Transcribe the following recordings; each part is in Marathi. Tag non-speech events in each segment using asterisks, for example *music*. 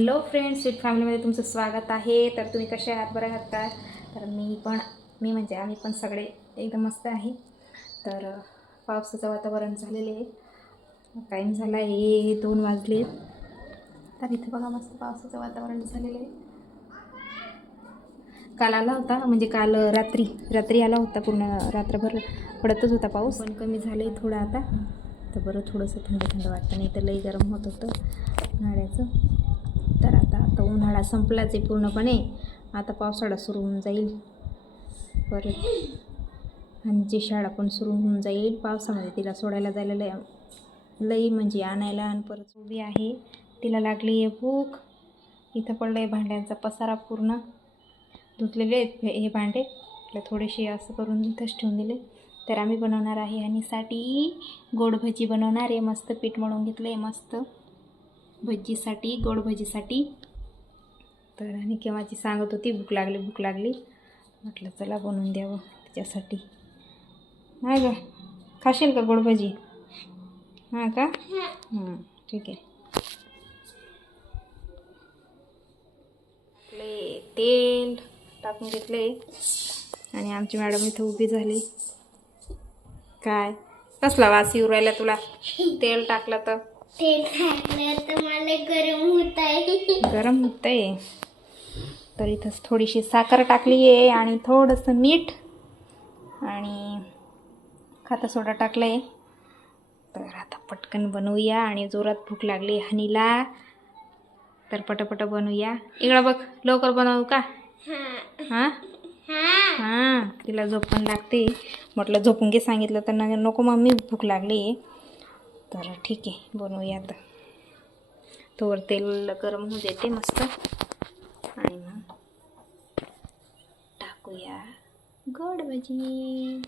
हॅलो फ्रेंड्स स्वीट फॅमिलीमध्ये तुमचं स्वागत आहे. तर तुम्ही कसे आहात? बरे आहात का? तर मी पण मी म्हणजे आम्ही पण सगळे एकदम मस्त आहे. तर पावसाचं वातावरण झालेले आहे. टाईम झाला आहे दोन वाजले. तर इथे बघा मस्त पावसाचं वातावरण झालेलं आहे. काल आला होता म्हणजे काल रात्री रात्री आला होता पूर्ण रात्रभर पडतच होता पाऊस. पण कमी झालं आहे थोडं आता. तर बरं थोडंसं थंड थंड वाटतं नाही तर लई गरम होत होतं उन्हाळ्याचं. आता उन्हाळा संपलाच आहे पूर्णपणे. आता पावसाळा सुरू होऊन जाईल. परत आणि जी शाळा पण सुरू होऊन जाईल पावसामध्ये तिला सोडायला जायला लय लई म्हणजे आणायला आणि परत उभी आहे. तिला लागली आहे भूक. इथं पडलं आहे भांड्यांचा पसारा पूर्ण. धुतलेले आहेत हे हे भांडे. आपलं थोडेसे असं करून इथंच ठेवून दिले. तर आम्ही बनवणार आहे आणि साठी गोड भजी बनवणार आहे. मस्त पीठ मळून घेतलं आहे मस्त. भजीसाठी गोड भजीसाठी. तर आणि केव्हाची सांगत होती भूक लागली भूक लागली. म्हटलं चला बनवून द्यावं त्याच्यासाठी नाही का खाशील का गोड भजी? हां का? हां. ठीक आहे. तेल टाकून घेतले. आणि आमची मॅडम इथं उभी झाली. काय? कसला वास येऊ राहिला तुला? तेल टाकलं तर? तेल टाकलं तर मला गरम होत आहे गरम होतंय? तर इथं थोडीशी साखर टाकली आहे आणि थोडंसं मीठ आणि खाता सोडा टाकलं आहे तर आता पटकन बनवूया आणि जोरात भूक लागली हनीला. तर पटापट बनवूया. इकडं बघ लवकर बनवू का? हां? हां तिला झोप पण लागते. म्हटलं झोपून घे सांगितलं तर न- नको मम्मी भूक लागली तर ठीक आहे बनवूया आता. तोवर तेल गरम होऊ देते मस्त. आणि मग टाकूया. गोड भजी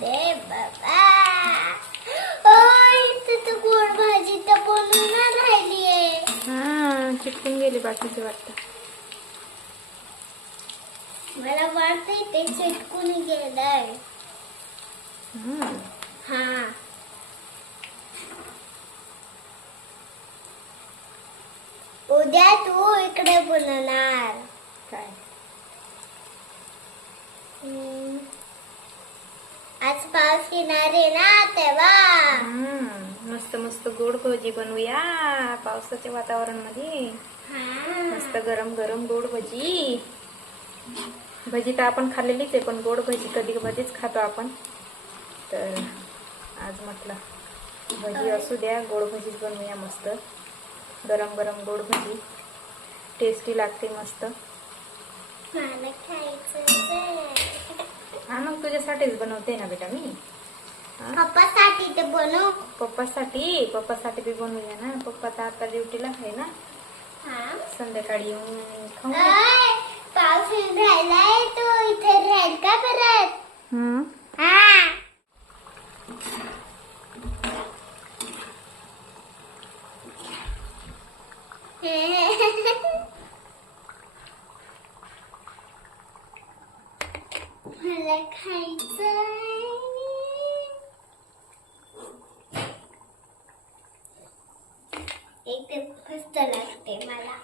दे बाबा ओय इथं तर गोड भाजी तर बनवून राहिली आहे हां चिटकून गेली बाकीचे वाटतं. मला वाटतंय ते चिटकून गेलंय. हां. उद्या तू इकडे बनवणार काय. आज पाऊस येणार आहे ना तेव्हा गोड भजी बनवूया पावसाच्या वातावरणमध्ये. हा. मस्त गरम गरम गोड भजी. भजी तर आपण खाल्लेलीच आहे पण गोड भजी कधी कधीच खातो आपण. तर आज म्हटलं भजी असू द्या गोड भजीच बनवूया मस्त. गरम गरम गोड भजी. टेस्टी लागते मस्त. हा मग तुझ्यासाठीच बनवते ना बेटा मी? पप्पासाठी ते बनव. पप्पासाठी? पप्पासाठी बी बनवूया ना. पप्पा तर आता ड्युटीला आहे ना. हा. संध्याकाळी येऊन खाऊ पाऊस येऊन राहिलाय तू इथे. मस्त लागते मला.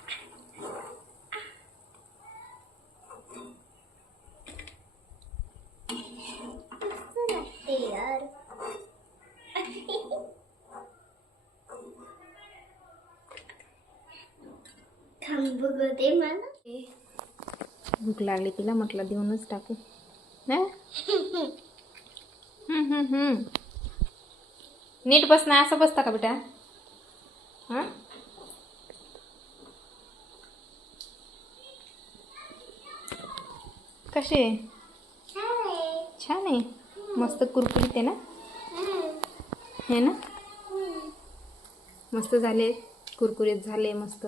मला. भूक लागली तिला म्हटलं देऊनच टाकू. नीट बसना असं बसता का बेटा? हा? कसे छान आहे. मस्त कुरकुरीत आहे ना? हे ना? मस्त झाले. कुरकुरीत झाले मस्त.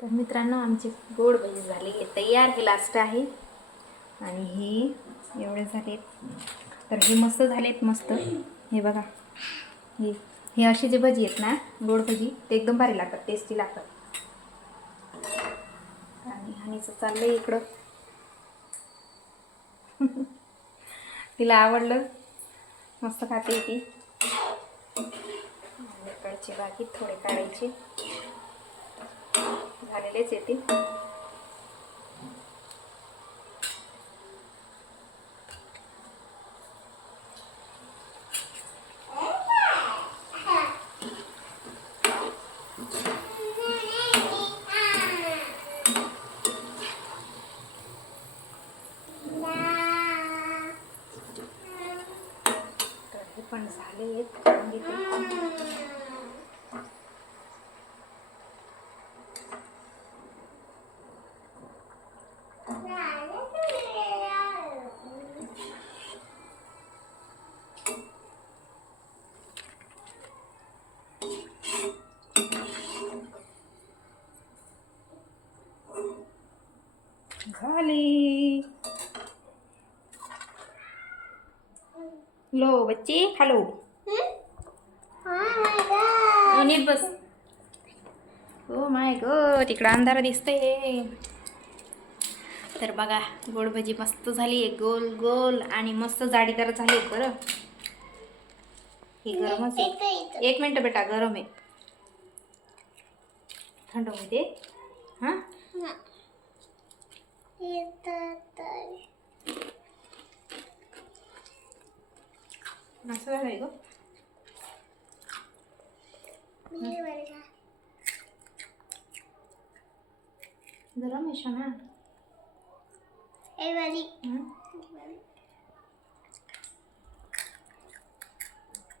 तर मित्रांनो आमचे गोड भजी झाले. हे तयार हे लास्ट आहे. आणि हे एवढे झालेत. तर हे मस्त झालेत मस्त. हे बघा. हे हे अशी जे भजी आहेत ना गोड भजी ते एकदम भारी लागतात टेस्टी लागतात. आणि हानीचं चाललंय इकडं. *laughs* तिला आवडलं. मस्त खाते ती. आणि बाकी थोडे काढायचे. झालेलेच येते तर हे पण झाले करून घेते झाली. लो बच्चे खालो. नीट बस. ओ माय गो तिकडं अंधारा दिसतंय. तर बघा गोड भजी मस्त झाली आहे गोल गोल आणि मस्त जाडीदार झाली बरं. ही गरमच आहे. एक मिनटं बेटा गरम आहे. थंड दे. हां. असं झालंय गं ना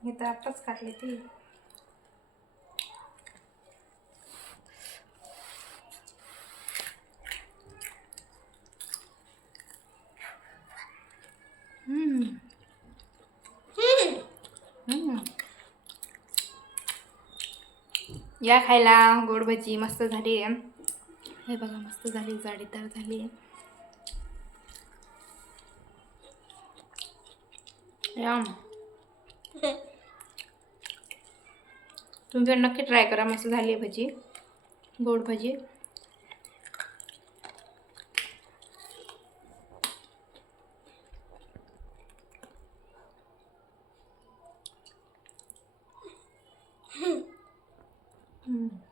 हे तर आत्ताच काढले ते या खायला गोड भजी मस्त झाली. आहे हे बघा मस्त झाली जाडीदार झाली. आहे तुम्ही नक्की ट्राय करा मस्त झाली आहे भजी गोड भजी. Mm-hmm.